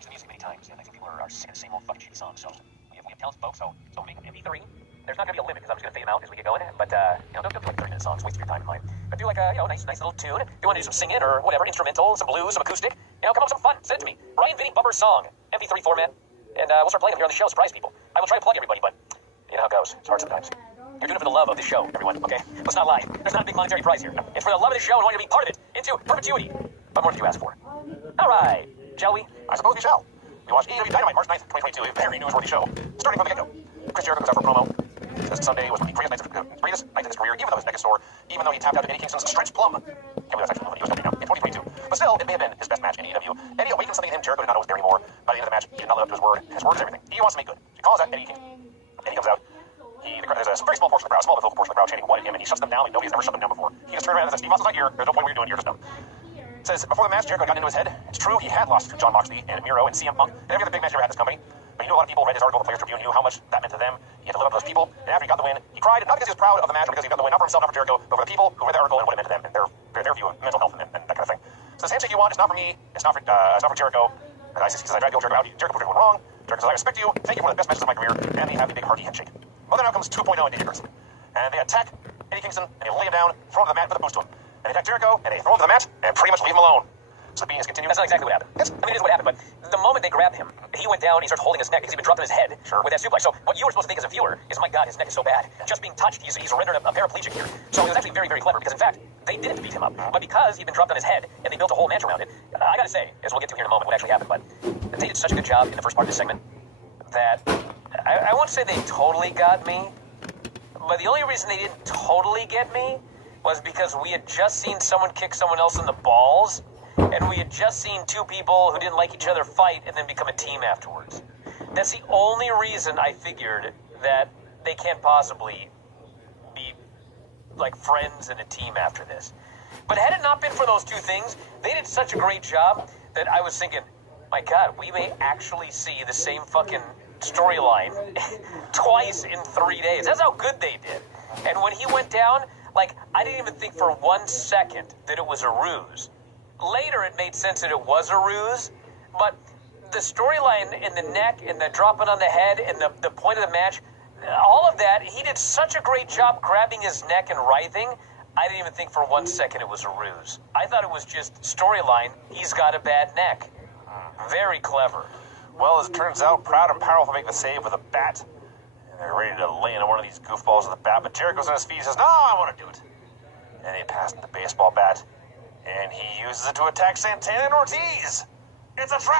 changed the music many times, and I think people are sick of the same old fucking shitty songs. So we have talented folks, so make them MP3. There's not going to be a limit because I'm just going to fade them out as we get going. But don't do like 30-minute songs. Waste your time and mine. But do like a nice little tune. If you want to do some singing or whatever, instrumental, some blues, some acoustic, come up with some fun. Send it to me. Brian Vinny Bumper song, MP3 format, and we'll start playing them here on the show. Surprise people. I will try to plug everybody, but you know how it goes. It's hard sometimes. You're doing it for the love of the show, everyone. Okay, let's not lie. There's not a big monetary prize here. It's for the love of the show and want you to be part of it into perpetuity. What more did you ask for? All right, shall we? I suppose we shall. We watched AEW Dynamite March 9th, 2022, a very newsworthy show, starting from the get-go. Chris Jericho goes out for a promo. Says Sunday was one of the greatest nights of his career, even though his neck is sore, even though he tapped out to Eddie Kingston's Stretch Plum. Can't believe that's actually when he was now in 2022. But still, it may have been his best match in AEW. Eddie awakened something in him Jericho did not know was there anymore. By the end of the match, he did not live up to his word. His word is everything. He wants to make good. He calls out Eddie Kingston. Eddie comes out. There's a very small portion of the crowd, a small but vocal portion of the crowd chanting what at him, and he shuts them down like nobody's ever shut them down before. He just turned around and says, Steve Austin's not here. There's no point what you're doing. You're just dumb. Says, before the match, Jericho got into his head. It's true, he had lost to Jon Moxley and Miro and CM Punk and every other big match he ever had in this company. But he knew a lot of people read his article in the Players Tribune, he knew how much that meant to them. He had to live up to those people. And after he got the win, he cried, not because he was proud of the match or because he got the win, not for himself, not for Jericho, but for the people who read the article and what it meant to them and their view of mental health and that kind of thing. So this handshake you want, it's not for me, it's not for Jericho. And he says, I tried to Jericho out, Jericho proved everyone wrong. Jericho says, I respect you, thank you for one of the best matches of my career, and they have a big hearty handshake. Well, then out comes 2.0 and Dave Garcia. And they attack Eddie Kingston, and they lay him down, throw him to the mat with a boost to him. And they attack Jericho, and they throw him to the mat, and pretty much leave him alone. So the beating is continuing. That's not exactly what happened. It is what happened, but the moment they grabbed him, he went down, he starts holding his neck because he'd been dropped on his head with that suplex. So what you were supposed to think as a viewer is, my God, his neck is so bad. Just being touched, he's rendered a paraplegic here. So it was actually very, very clever because, in fact, they didn't beat him up. But because he'd been dropped on his head and they built a whole match around it, I gotta say, as we'll get to here in a moment, what actually happened, but they did such a good job in the first part of this segment that I won't say they totally got me, but the only reason they didn't totally get me was because we had just seen someone kick someone else in the balls, and we had just seen two people who didn't like each other fight and then become a team afterwards. That's the only reason I figured that they can't possibly be like friends and a team after this. But had it not been for those two things, they did such a great job that I was thinking, my God, we may actually see the same fucking storyline twice in 3 days. That's how good they did. And when he went down, like, I didn't even think for 1 second that it was a ruse. Later, it made sense that it was a ruse, but the storyline in the neck and the dropping on the head and the point of the match, all of that, he did such a great job grabbing his neck and writhing, I didn't even think for 1 second it was a ruse. I thought it was just storyline, he's got a bad neck. Very clever. Well, as it turns out, Proud and Powerful make the save with a bat. And they're ready to lay into one of these goofballs with a bat, but Jericho's on his feet and says, no, I want to do it. And they pass him the baseball bat. And he uses it to attack Santana and Ortiz. It's a trap!